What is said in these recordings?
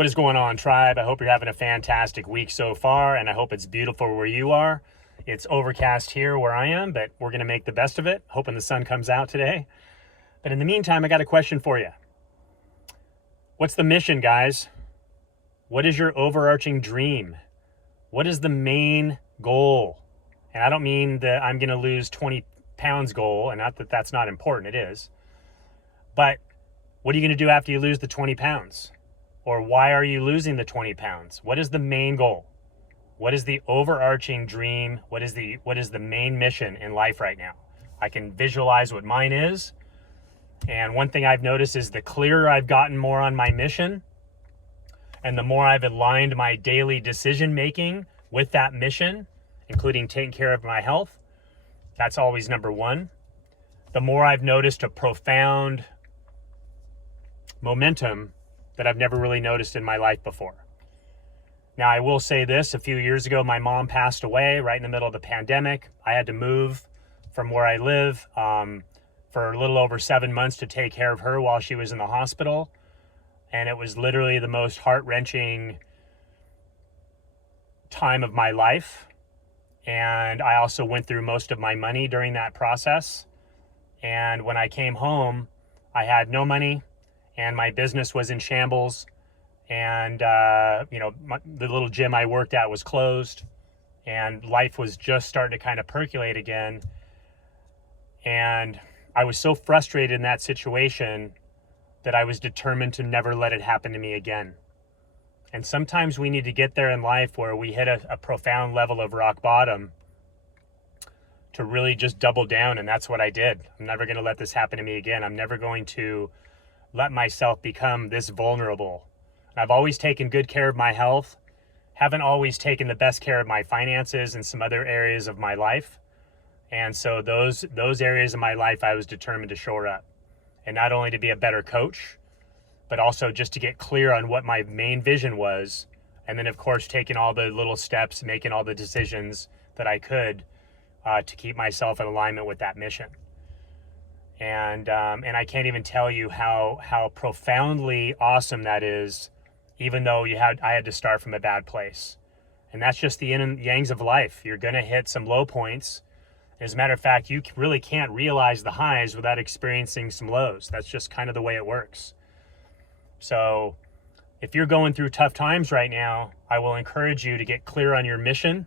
What is going on, tribe? I hope you're having a fantastic week so far, and I hope it's beautiful where you are. It's overcast here where I am, but we're going to make the best of it, hoping the sun comes out today. But in the meantime, I got a question for you. What's the mission, guys? What is your overarching dream? What is the main goal? And I don't mean that I'm going to lose 20 pounds goal, and not that that's not important, it is. But what are you going to do after you lose the 20 pounds? Or why are you losing the 20 pounds? What is the main goal? What is the overarching dream? What is the main mission in life right now? I can visualize what mine is. And one thing I've noticed is the clearer I've gotten more on my mission, and the more I've aligned my daily decision making with that mission, including taking care of my health, that's always number one. The more I've noticed a profound momentum that I've never really noticed in my life before. Now, I will say this, a few years ago, my mom passed away right in the middle of the pandemic. I had to move from where I live for a little over 7 months to take care of her while she was in the hospital. And it was literally the most heart-wrenching time of my life. And I also went through most of my money during that process. And when I came home, I had no money, and my business was in shambles, and the little gym I worked at was closed, and life was just starting to kind of percolate again. And I was so frustrated in that situation that I was determined to never let it happen to me again. And sometimes we need to get there in life where we hit a profound level of rock bottom to really just double down, and that's what I did. I'm never going to let this happen to me again. I'm never going to let myself become this vulnerable. I've always taken good care of my health, haven't always taken the best care of my finances and some other areas of my life. And so those areas of my life I was determined to shore up. And not only to be a better coach, but also just to get clear on what my main vision was. And then, of course, taking all the little steps, making all the decisions that I could to keep myself in alignment with that mission. And I can't even tell you how profoundly awesome that is, even though I had to start from a bad place. And that's just the yin and yangs of life. You're going to hit some low points. As a matter of fact, you really can't realize the highs without experiencing some lows. That's just kind of the way it works. So if you're going through tough times right now, I will encourage you to get clear on your mission.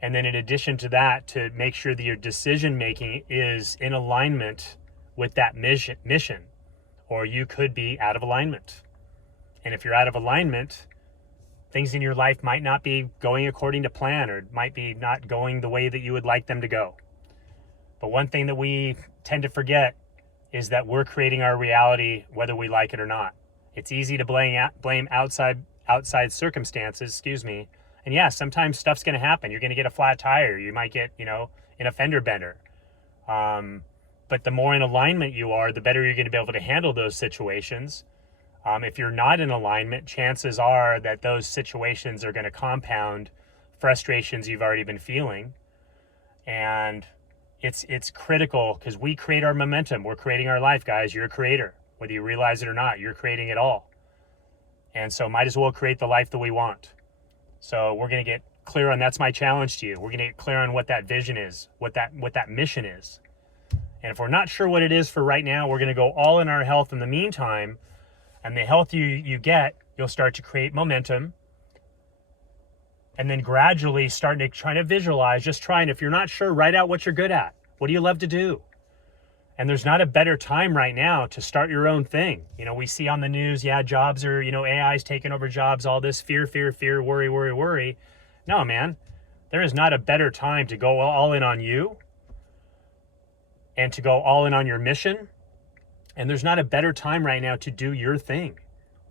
And then in addition to that, to make sure that your decision making is in alignment with that mission, or you could be out of alignment. And if you're out of alignment, things in your life might not be going according to plan, or might be not going the way that you would like them to go. But one thing that we tend to forget is that we're creating our reality whether we like it or not. It's easy to blame outside circumstances, and yeah, sometimes stuff's going to happen. You're going to get a flat tire. You might get, in a fender bender. But the more in alignment you are, the better you're going to be able to handle those situations. If you're not in alignment, chances are that those situations are going to compound frustrations you've already been feeling. And it's critical, because we create our momentum. We're creating our life, guys. You're a creator. Whether you realize it or not, you're creating it all. And so might as well create the life that we want. So we're going to get clear on, that's my challenge to you. We're going to get clear on what that vision is, what that mission is. And if we're not sure what it is for right now, we're going to go all in our health in the meantime. And the health you get, you'll start to create momentum. And then gradually trying to visualize, if you're not sure, write out what you're good at. What do you love to do? And there's not a better time right now to start your own thing. We see on the news, jobs are, AI's taking over jobs, all this fear, worry. No, man, there is not a better time to go all in on you and to go all in on your mission. And there's not a better time right now to do your thing.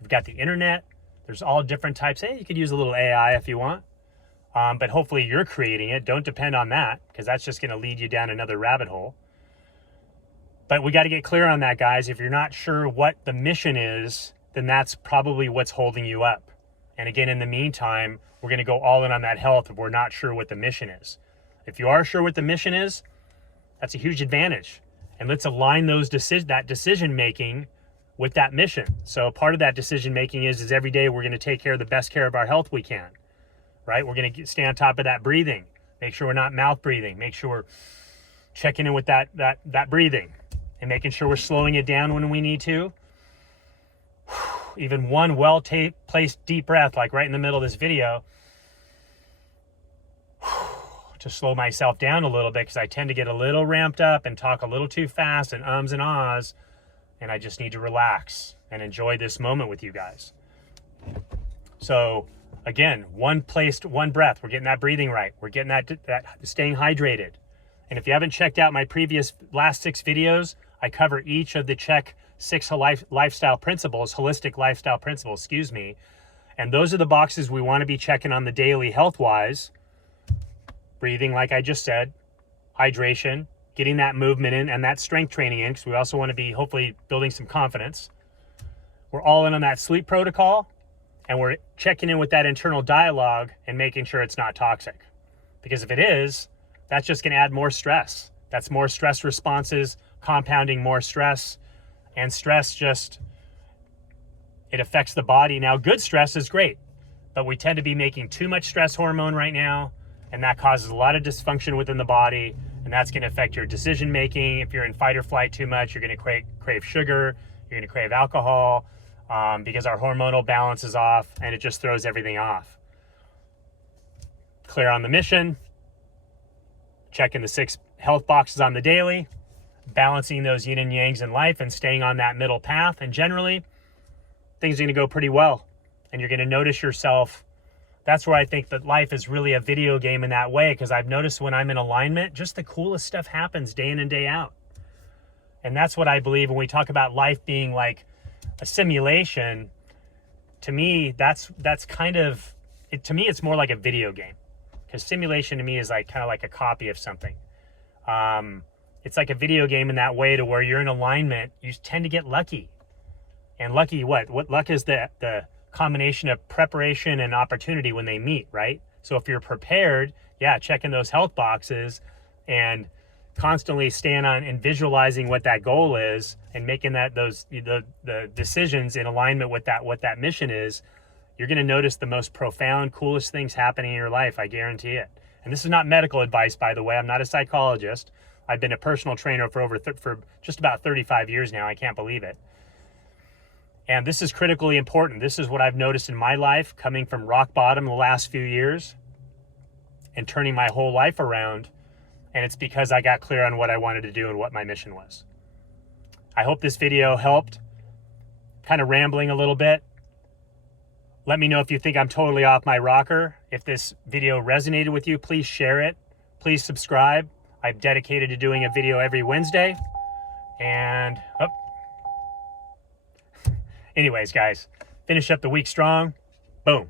We've got the internet. There's all different types. Hey, you could use a little AI if you want. But hopefully you're creating it. Don't depend on that, because that's just going to lead you down another rabbit hole. But we got to get clear on that, guys. If you're not sure what the mission is, then that's probably what's holding you up. And again, in the meantime, we're going to go all in on that health if we're not sure what the mission is. If you are sure what the mission is, that's a huge advantage. And let's align that decision making with that mission. So part of that decision making is every day we're going to take care of the best care of our health we can, right? We're going to stay on top of that breathing, make sure we're not mouth breathing, make sure we're checking in with that breathing and making sure we're slowing it down when we need to. Even one well-placed deep breath, like right in the middle of this video, to slow myself down a little bit, because I tend to get a little ramped up and talk a little too fast and ums and ahs, and I just need to relax and enjoy this moment with you guys. So again, one breath. We're getting that breathing right. We're getting that staying hydrated. And if you haven't checked out my last 6 videos, I cover each of the check 6 lifestyle principles, holistic lifestyle principles, excuse me. And those are the boxes we want to be checking on the daily health-wise. Breathing, like I just said, hydration, getting that movement in and that strength training in, because we also want to be hopefully building some confidence. We're all in on that sleep protocol, and we're checking in with that internal dialogue and making sure it's not toxic. Because if it is, that's just going to add more stress. That's more stress responses, compounding more stress. And stress it affects the body. Now, good stress is great, but we tend to be making too much stress hormone right now, and that causes a lot of dysfunction within the body, and that's going to affect your decision making. If you're in fight or flight too much, you're going to crave sugar, you're going to crave alcohol, because our hormonal balance is off, and it just throws everything off. Clear on the mission, checking the 6 health boxes on the daily, balancing those yin and yangs in life and staying on that middle path, and generally things are going to go pretty well, and you're going to notice yourself. That's where I think that life is really a video game in that way, because I've noticed when I'm in alignment, just the coolest stuff happens day in and day out. And that's what I believe when we talk about life being like a simulation. To me, that's kind of it. To me, it's more like a video game, because simulation to me is like kind of like a copy of something. It's like a video game in that way, to where you're in alignment, you tend to get lucky. And lucky, what luck is the combination of preparation and opportunity when they meet, right? So if you're prepared, checking those health boxes and constantly staying on and visualizing what that goal is and making the decisions in alignment with what that mission is, you're going to notice the most profound, coolest things happening in your life. I guarantee it. And this is not medical advice, by the way. I'm not a psychologist. I've been a personal trainer for just about 35 years now. I can't believe it. And this is critically important. This is what I've noticed in my life, coming from rock bottom the last few years and turning my whole life around. And it's because I got clear on what I wanted to do and what my mission was. I hope this video helped. Kind of rambling a little bit. Let me know if you think I'm totally off my rocker. If this video resonated with you, please share it. Please subscribe. I'm dedicated to doing a video every Wednesday. And anyways, guys, finish up the week strong. Boom.